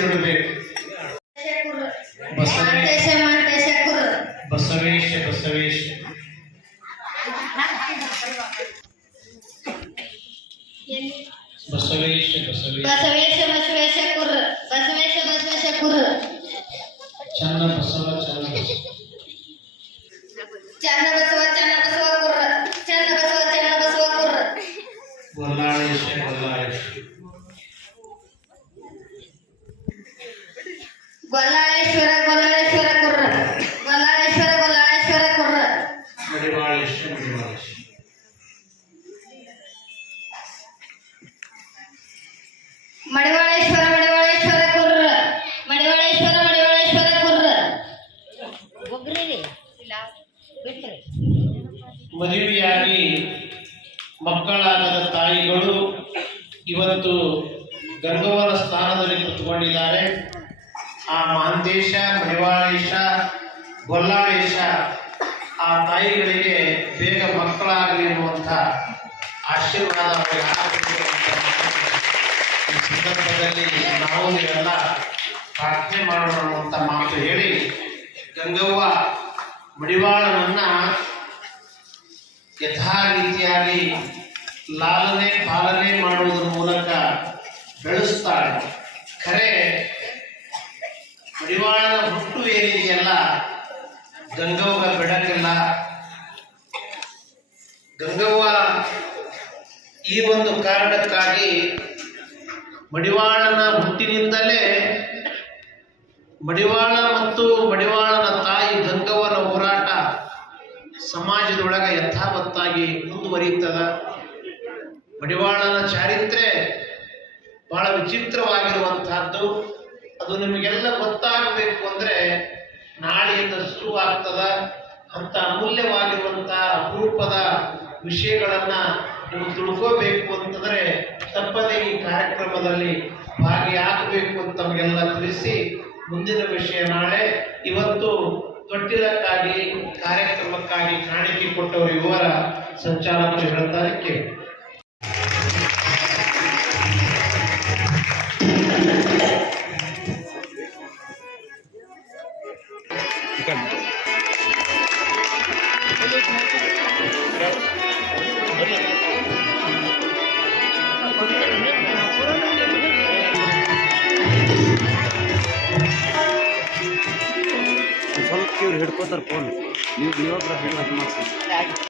ಹೆಸರಿಡಬೇಕು. ಮಾಂತೇಶ ಮಾಂತೇಶ ಕುರು ಬಸವೇಶ ಬಸವೇಶ ಬಸವೇಶ ಬಸವೇಶ ಬಸವೇಶ ಬಸವೇಶ ಕುರು ಬಸವೇಶ ಬಸವೇಶ ಕುರು ಚನ್ನ ಬಸವ ಚನ್ನ ಚನ್ನ ಬಸವ ಕುರು ಚನ್ನ ಬಸವ ಕುರು ಗೊಲ್ಲಾಳೇಶ ಗೊಲ್ಲಾಳೇಶ ಗೊಲ್ಲಾಳೇಶ್ವರ ಕುರು ಗೊಲ್ಲಾಳೇಶ್ವರ ಕುರು ಮಡಿವಾಳೇಶ ಮಡಿವಾಳೇಶ ಮಡಿವಾಳೇಶ್ವರ ಕುರು ಮಡಿವಾಳೇಶ್ವರ ಕುರು ಮದುವೆಯಾಗಿ ಮಕ್ಕಳಾಗದ ತಾಯಿಗಳು ಇವತ್ತು ಗಂಗವ್ವನ ಸ್ಥಾನದಲ್ಲಿ ಕುತ್ಕೊಂಡಿದ್ದಾರೆ. ಆ ಮಹಾಂತೇಶ ಮಡಿವಾಳೇಶ ಗೊಲ್ಲಾಳೇಶ ಆ ತಾಯಿಗಳಿಗೆ ಬೇಗ ಮಕ್ಕಳಾಗಲಿ ಎನ್ನುವಂಥ ಆಶೀರ್ವಾದ ಅವರಿಗೆ ಆಗಬೇಕು ಅಂತ ಈ ಸಂದರ್ಭದಲ್ಲಿ ನಾವು ನೀವೆಲ್ಲ ಪ್ರಾರ್ಥನೆ ಮಾಡೋಣ ಅನ್ನುವಂಥ ಮಾತು ಹೇಳಿ ಗಂಗವ್ವ ಮಡಿವಾಳನನ್ನ ಯಥಾ ರೀತಿಯಾಗಿ ಲಾಲನೆ ಪಾಲನೆ ಮಾಡುವುದರ ಮೂಲಕ ಬೆಳೆಸ್ತಾಳೆ. ಖರೆ ಮಡಿವಾಳನ ಹುಟ್ಟು ಏನಿದೆಯಲ್ಲ ಗಂಗವ್ವ ಬೆಳಕಿಲ್ಲ. ಗಂಗವ್ವ ಈ ಒಂದು ಕಾರಣಕ್ಕಾಗಿ ಮಡಿವಾಳನ ಹುಟ್ಟಿನಿಂದಲೇ ಮಡಿವಾಳ ಮತ್ತು ಮಡಿವಾಳನ ತಾಯಿ ಗಂಗವ್ವನ ಹೋರಾಟ ಸಮಾಜದೊಳಗೆ ಯಥಾವತ್ತಾಗಿ ಮುಂದುವರಿಯುತ್ತದ. ಮಡಿವಾಳನ ಚಾರಿತ್ರೆ ಬಹಳ ವಿಚಿತ್ರವಾಗಿರುವಂತಹದ್ದು. ಅದು ನಿಮಗೆಲ್ಲ ಗೊತ್ತಾಗಬೇಕು ಅಂದ್ರೆ ನಾಳೆಯಿಂದ ಶುರುವಾಗ್ತದ. ಅಂತ ಅಮೂಲ್ಯವಾಗಿರುವಂತಹ ಅಪರೂಪದ ವಿಷಯಗಳನ್ನ ನೀವು ತಿಳ್ಕೋಬೇಕು ಅಂತಂದ್ರೆ ತಪ್ಪದೇ ಈ ಕಾರ್ಯಕ್ರಮದಲ್ಲಿ ಭಾಗಿಯಾಗಬೇಕು ಅಂತ ನಮಗೆಲ್ಲ ತಿಳಿಸಿ ಮುಂದಿನ ವಿಷಯ ನಾಳೆ. ಇವತ್ತು ತೊಟ್ಟಿಲಕ್ಕಾಗಿ ಕಾರ್ಯಕ್ರಮಕ್ಕಾಗಿ ಕಾಣಿಕೆ ಕೊಟ್ಟವರು ಇವರ ಸಂಚಾಲಕರು ಹೇಳ್ತಾರೆ ಕೇಳಿ. ಸ್ವಲ್ಪ ಇವ್ರು ಹಿಡ್ಕೋತಾರೆ ಫೋನ್ ನೀವು ಹಿಡ್ಕೊಂಡು